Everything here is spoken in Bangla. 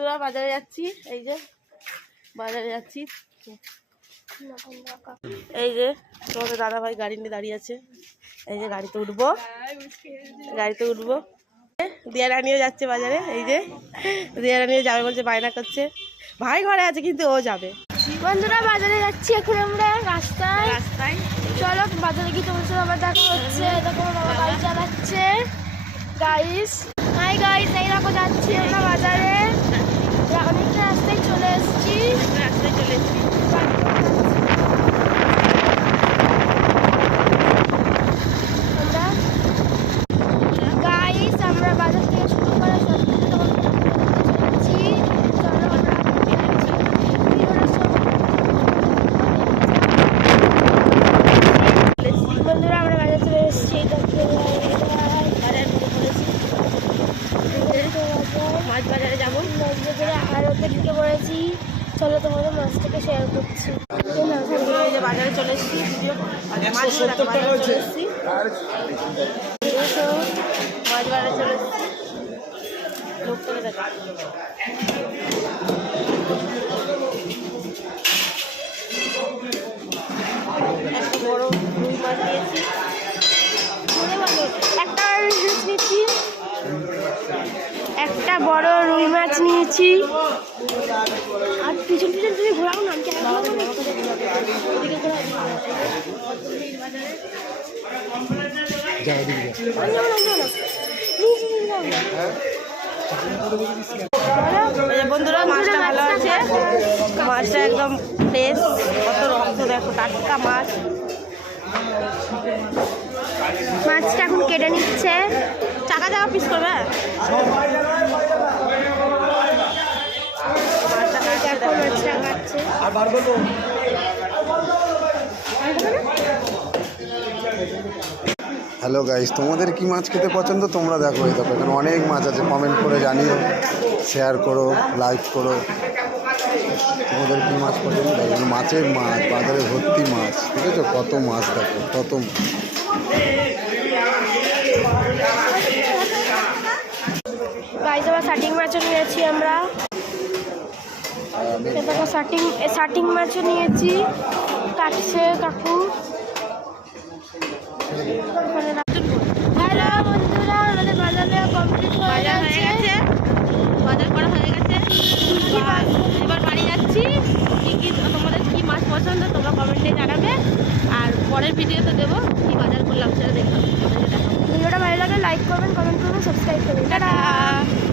তোরা বাজারে যাচ্ছি, এই যে বাজারে যাচ্ছি। এই যে তোমাদের দাদা ভাই গাড়ি নিয়ে দাঁড়িয়ে আছে, এই যে গাড়িতে উঠবো, গাড়িতে উঠবো। দিয়া রানিও যাচ্ছে বাজারে, এই যে দিয়া রানিও যাবে বলছে, বায়না করছে। ভাই ঘরে আছে কিন্তু ও যাবে। বন্ধুরা বাজারে যাচ্ছি এখন আমরা রাস্তায়। চলো বাজারে গিয়ে তোমার সাথে আবার দেখা হচ্ছে। দেখো বাবা গাড়ি চালাচ্ছে। গাইস হাই গাইস, এই দেখো যাচ্ছি আমরা বাজারে। অনেকটা রাস্তায় চলে এসেছি। আমরা বাজার থেকে শুরু করে সবকিছু তোমাদের যাচ্ছি। চলো বন্ধুরা আমরা বাজার চলে এসেছি। মাছ বাজারে যাবো, মাছ বাজারে আড়তে ঢুকে পড়েছি। চলো তোমাদের মাছটাকে শেয়ার করছি। এই যে বাজারে চলে এসেছি, মাছ বাজারে চলে এসেছি, মাছ বাজারে চলে এসেছি। লোকটাকে দেখা একটা বড় রুই মাছ নিয়েছি, একটা বড় রুই মাছ নিয়েছি। আর পিছন পিছন তুমি ঘোরাও না, বন্ধুরা মাছটা ভালো আছে, মাছটা একদম ফ্রেশ, কত রক্ত দেখো, টাটকা মাছ। মাছটা এখন কেটে নিচ্ছে, চাকা চাকা পিস করবে। হ্যালো গাইস, তোমাদের কি মাছ খেতে পছন্দ তোমরা দেখো। এই দেখো এখানে অনেক মাছ আছে, কমেন্ট করে জানিও, শেয়ার করো, লাইক করো। তোমাদের কি মাছ পছন্দ? দেখো মাছের মাছ, বাজারে ভর্তি মাছ, ঠিক আছে? কত মাছ দেখো, কত গাইস আবার শাটিং মাছও নিয়েছি আমরা। দেখো শাটিং মাছও নিয়েছি, কাটছে কাকু। হ্যালো বন্ধুরা, আমাদের বাজারে কমপ্লিট হয়ে গেছে।